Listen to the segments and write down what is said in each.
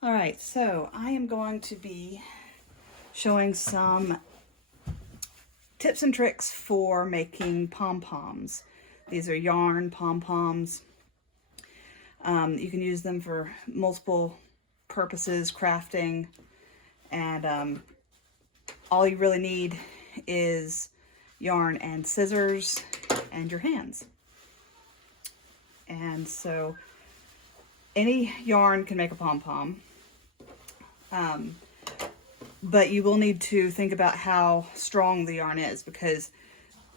All right, so I am going to be showing some tips and tricks for making pom-poms. These are yarn pom-poms. You can use them for multiple purposes, crafting, and all you really need is yarn and scissors and your hands. And so any yarn can make a pom-pom. But you will need to think about how strong the yarn is, because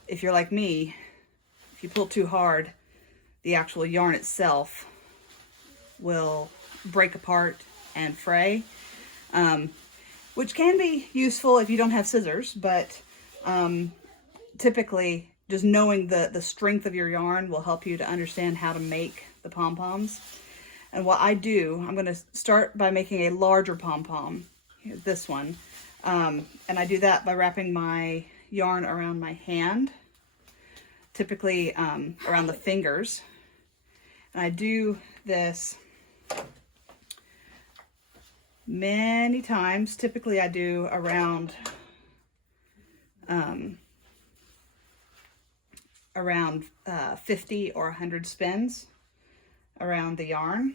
if you're like me, if you pull too hard, the actual yarn itself will break apart and fray, which can be useful if you don't have scissors, but typically just knowing the strength of your yarn will help you to understand how to make the pom-poms. And what I do, I'm going to start by making a larger pom-pom, this one, and I do that by wrapping my yarn around my hand, typically around the fingers. And I do this many times. Typically I do around 50 or 100 spins around the yarn.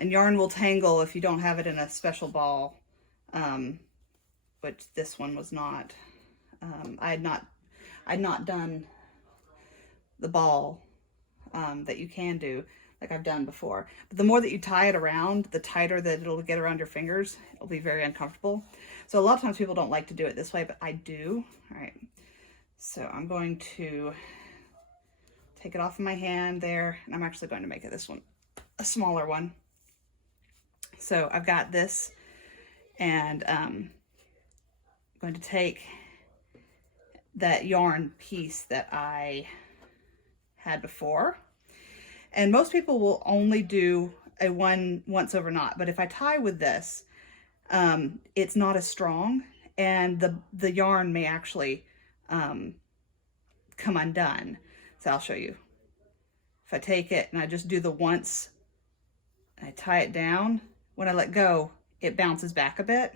And yarn will tangle if you don't have it in a special ball, which this one was not. I had not done the ball that you can do like I've done before. But the more that you tie it around, the tighter that it'll get around your fingers. It'll be very uncomfortable. So a lot of times people don't like to do it this way, but I do. All right. So I'm going to take it off of my hand there, and I'm actually going to make it this one a smaller one. So I've got this, and I'm going to take that yarn piece that I had before. And most people will only do a once over knot, but if I tie with this, it's not as strong, and the yarn may actually come undone. So I'll show you. If I take it and I just do the once, and I tie it down, when I let go, it bounces back a bit,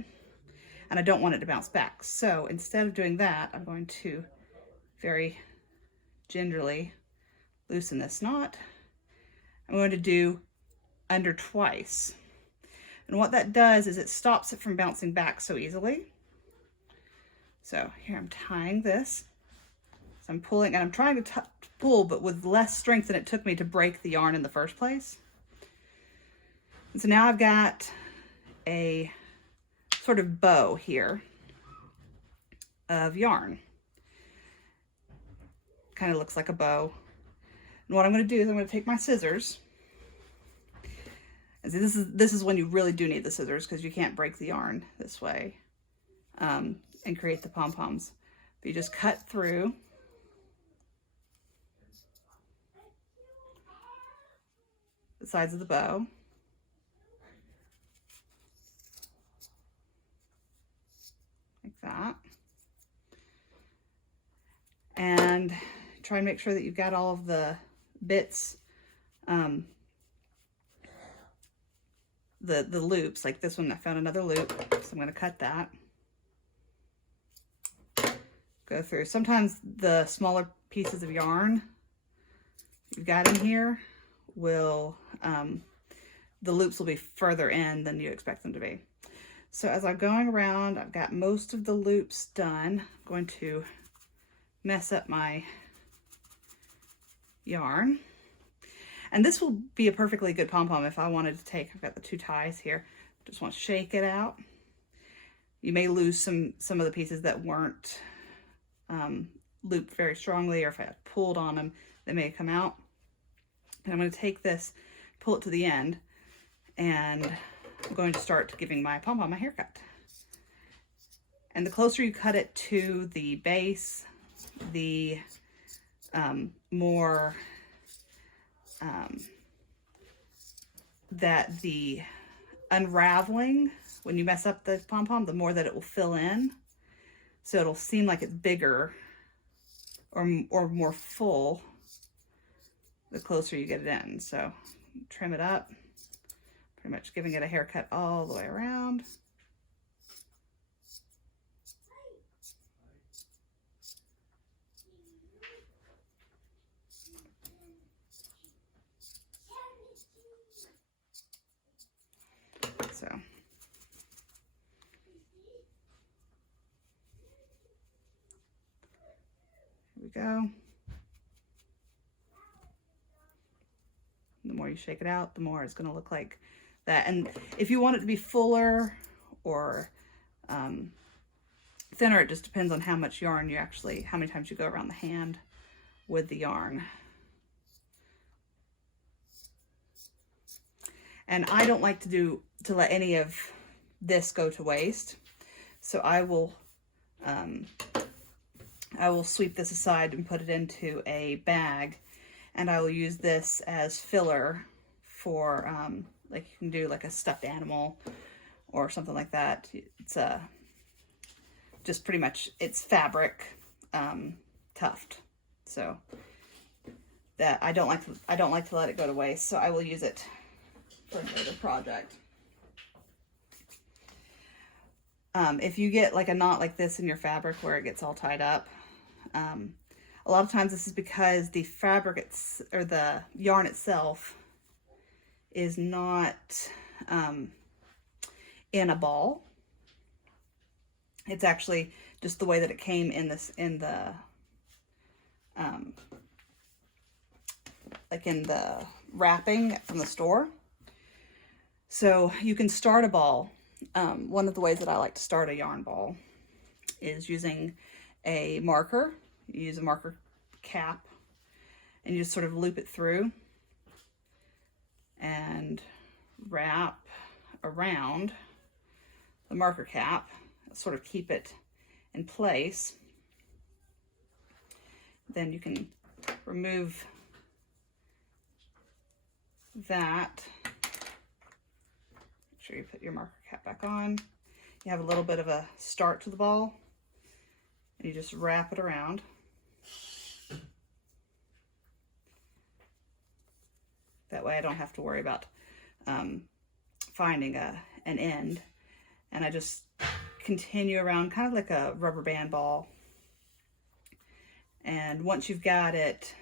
and I don't want it to bounce back. So instead of doing that, I'm going to very gingerly loosen this knot. I'm going to do under twice. And what that does is it stops it from bouncing back so easily. So here I'm tying this. So I'm pulling, and I'm trying to pull, but with less strength than it took me to break the yarn in the first place. And so now I've got a sort of bow here of yarn. Kind of looks like a bow. And what I'm going to do is I'm going to take my scissors. And so this is when you really do need the scissors, because you can't break the yarn this way and create the pom-poms. But you just cut through the sides of the bow. Like that. And try and make sure that you've got all of the bits, the loops. Like this one, I found another loop, so I'm going to cut that. Go through. Sometimes the smaller pieces of yarn you've got in here will, the loops will be further in than you expect them to be. So as I'm going around, I've got most of the loops done. I'm going to mess up my yarn. And this will be a perfectly good pom-pom if I wanted to take, I've got the two ties here, just want to shake it out. You may lose some of the pieces that weren't looped very strongly, or if I pulled on them, they may come out. And I'm going to take this, pull it to the end, and I'm going to start giving my pom-pom a haircut. And the closer you cut it to the base, the more that the unraveling, when you mess up the pom-pom, the more that it will fill in. So it'll seem like it's bigger or more full, the closer you get it in. So trim it up, pretty much giving it a haircut all the way around. So here we go. The more you shake it out, the more it's going to look like that. And if you want it to be fuller or thinner, it just depends on how much yarn you actually, how many times you go around the hand with the yarn. And I don't like to let any of this go to waste. So I will sweep this aside and put it into a bag, and I will use this as filler for, like you can do like a stuffed animal or something like that. It's just pretty much, it's fabric, tuft. So that I don't like to let it go to waste. So I will use it for another project. If you get like a knot like this in your fabric where it gets all tied up, a lot of times this is because the fabric or the yarn itself is not in a ball. It's actually just the way that it came in the like in the wrapping from the store. So you can start a ball. One of the ways that I like to start a yarn ball is using a marker. You use a marker cap and you just sort of loop it through and wrap around the marker cap, sort of keep it in place. Then you can remove that. Make sure you put your marker cap back on. You have a little bit of a start to the ball, and you just wrap it around. That way I don't have to worry about finding an end. And I just continue around kind of like a rubber band ball. And once you've got it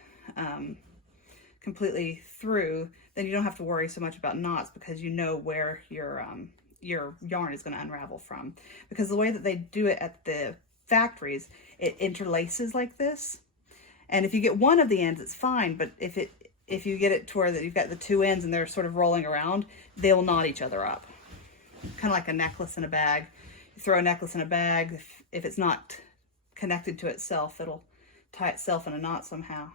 completely through, then you don't have to worry so much about knots, because you know where your yarn is going to unravel from. Because the way that they do it at the factories, it interlaces like this. And if you get one of the ends, it's fine. But if you get it to where that you've got the two ends and they're sort of rolling around, they'll knot each other up. Kind of like a necklace in a bag. You throw a necklace in a bag, if it's not connected to itself, it'll tie itself in a knot somehow.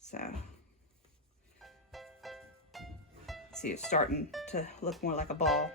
So, see, it's starting to look more like a ball.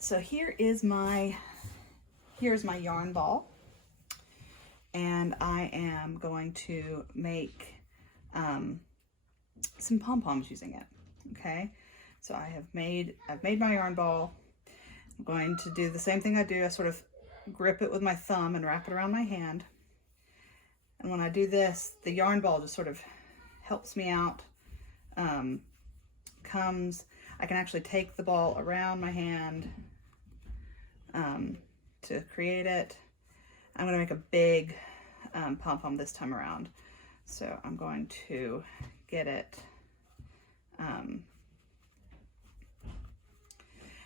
So here's my yarn ball, and I am going to make some pom-poms using it. Okay, so I've made my yarn ball. I'm going to do the same thing I do. I sort of grip it with my thumb and wrap it around my hand. And when I do this, the yarn ball just sort of helps me out. I can actually take the ball around my hand to create it. I'm going to make a big pom-pom this time around. So I'm going to get it. And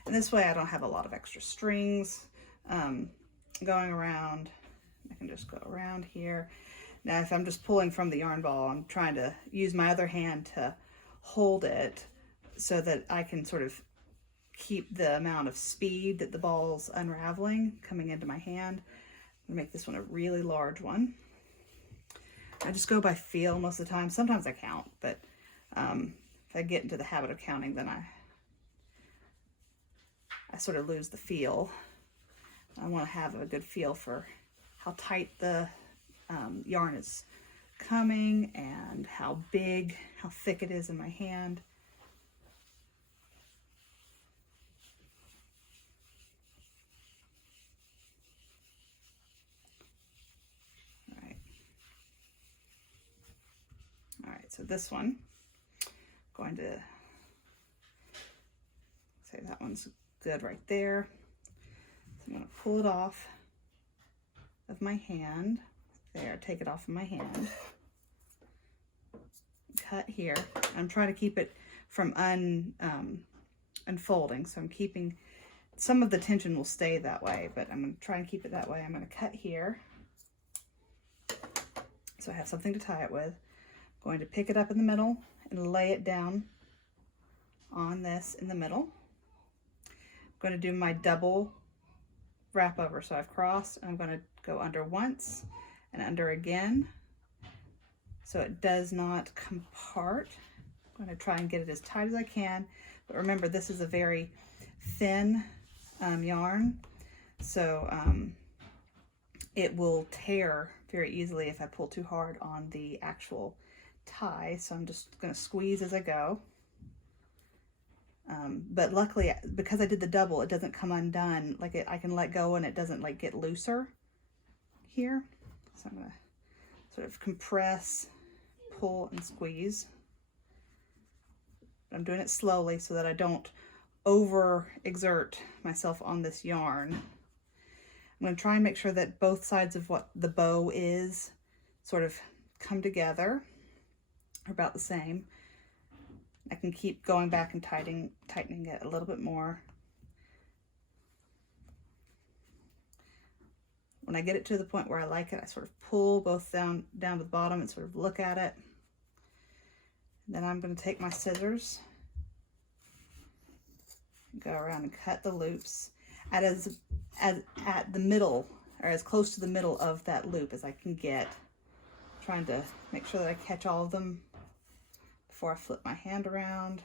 this way I don't have a lot of extra strings going around. I can just go around here. Now if I'm just pulling from the yarn ball, I'm trying to use my other hand to hold it so that I can sort of keep the amount of speed that the ball's unraveling coming into my hand. I'm gonna make this one a really large one. I just go by feel most of the time. Sometimes I count, but if I get into the habit of counting, then I sort of lose the feel. I want to have a good feel for how tight the yarn is coming and how thick it is in my hand. All right, so this one, I'm going to say that one's good right there. So I'm going to pull it off of my hand. There, take it off of my hand. Cut here. I'm trying to keep it from unfolding, so I'm keeping, some of the tension will stay that way, but I'm going to try and keep it that way. I'm going to cut here so I have something to tie it with. I'm going to pick it up in the middle and lay it down on this in the middle. I'm going to do my double wrap over. So I've crossed, and I'm going to go under once and under again so it does not come apart. I'm going to try and get it as tight as I can, but remember this is a very thin yarn, so it will tear very easily if I pull too hard on the actual tie. So I'm just going to squeeze as I go. But luckily, because I did the double, it doesn't come undone. Like I can let go and it doesn't like get looser here. So I'm going to sort of compress, pull, and squeeze. I'm doing it slowly so that I don't overexert myself on this yarn. I'm going to try and make sure that both sides of what the bow is sort of come together, are about the same. I can keep going back and tightening it a little bit more. When I get it to the point where I like it, I sort of pull both down to the bottom and sort of look at it. And then I'm going to take my scissors, go around and cut the loops at the middle, or as close to the middle of that loop as I can get. Trying to make sure that I catch all of them before I flip my hand around.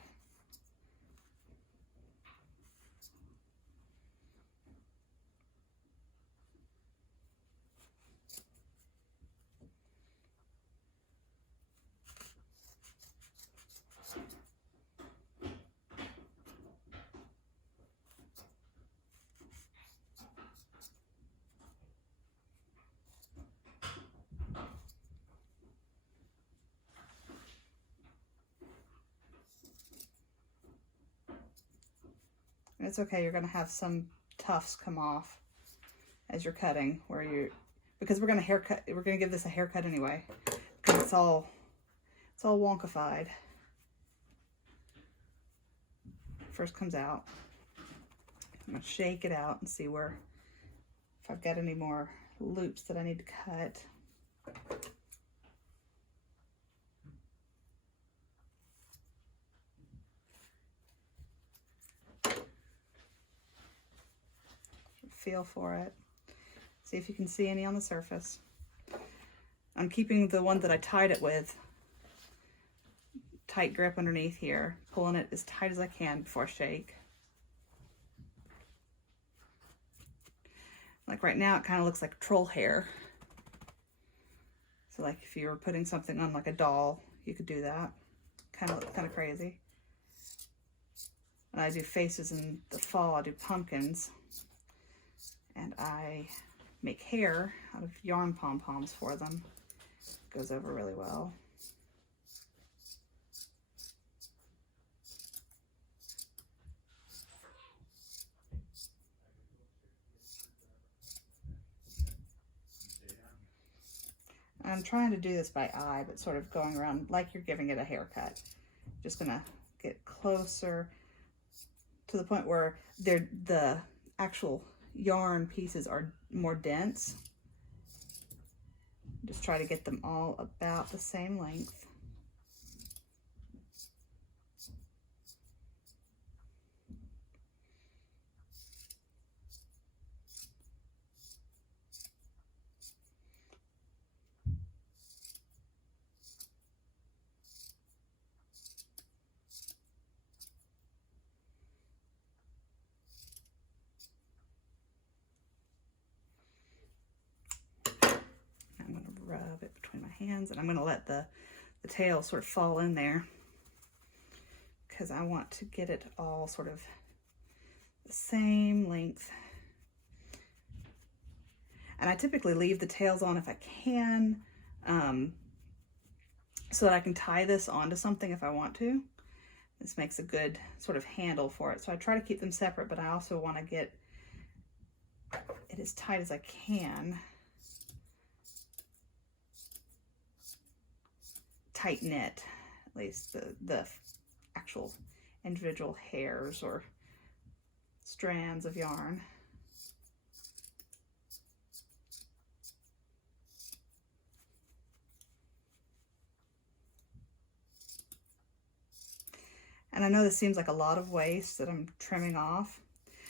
It's okay, you're gonna have some tufts come off as you're cutting, because we're gonna give this a haircut anyway, because it's all wonkified. First comes out. I'm gonna shake it out and see if I've got any more loops that I need to cut. Feel for it. See if you can see any on the surface. I'm keeping the one that I tied it with tight grip underneath here, pulling it as tight as I can before I shake. Like right now, it kind of looks like troll hair. So like if you were putting something on like a doll, you could do that. Kind of crazy. And I do faces in the fall. I do pumpkins. And I make hair out of yarn pom-poms for them. It goes over really well. I'm trying to do this by eye, but sort of going around like you're giving it a haircut. Just gonna get closer to the point where the actual yarn pieces are more dense. Just try to get them all about the same length. I'm going to rub it between my hands, and I'm going to let the tail sort of fall in there because I want to get it all sort of the same length. And I typically leave the tails on if I can, so that I can tie this onto something if I want to. This makes a good sort of handle for it. So I try to keep them separate, but I also want to get it as tight as I can. Tight knit, at least the actual individual hairs or strands of yarn. And I know this seems like a lot of waste that I'm trimming off,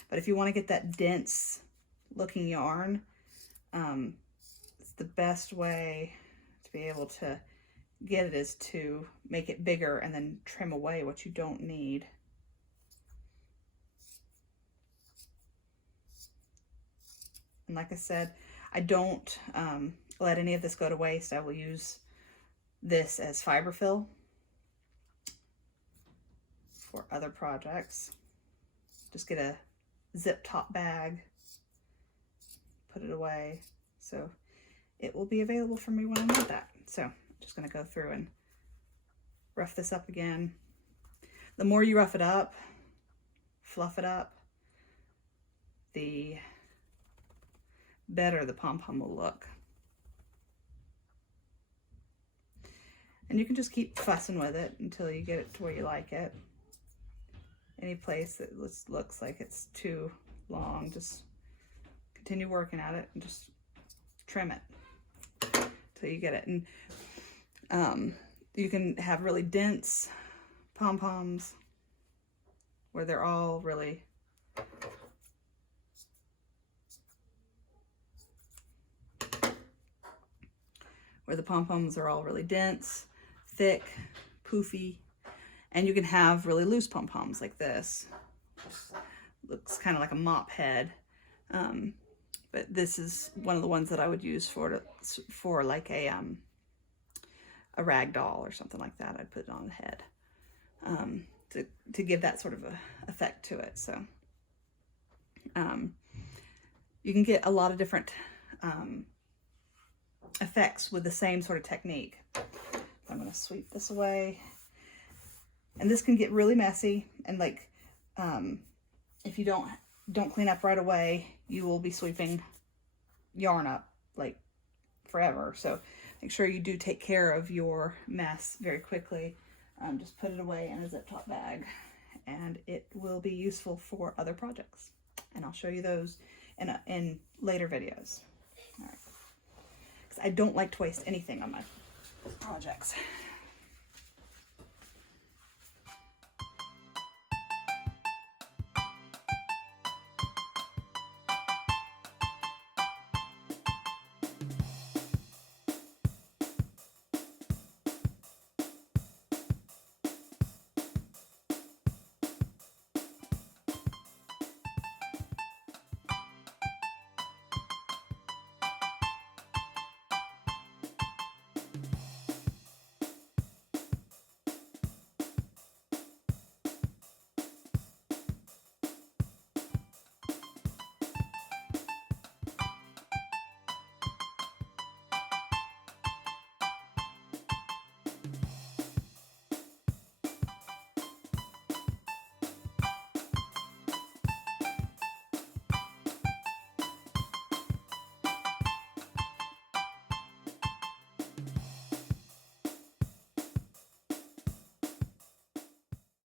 but if you want to get that dense looking yarn, it's the best way to be able to get it is to make it bigger and then trim away what you don't need. And like I said, I don't let any of this go to waste. I will use this as fiber fill for other projects. Just get a zip top bag, put it away, so it will be available for me when I need that. So I'm just going to go through and rough this up again. The more you rough it up, fluff it up, the better the pom-pom will look. And you can just keep fussing with it until you get it to where you like it. Any place that looks like it's too long, just continue working at it and just trim it till you get it. And you can have really dense pom-poms where they're all really the pom-poms are all really dense, thick, poofy. And you can have really loose pom-poms like this. Looks kind of like a mop head. But this is one of the ones that I would use for like a rag doll or something like that. I'd put it on the head to give that sort of a effect to it. So you can get a lot of different effects with the same sort of technique. I'm going to sweep this away. And this can get really messy, and like if you don't clean up right away, you will be sweeping yarn up like forever. So make sure you do take care of your mess very quickly. Just put it away in a zip top bag, and it will be useful for other projects. And I'll show you those in later videos. All right. Because I don't like to waste anything on my projects.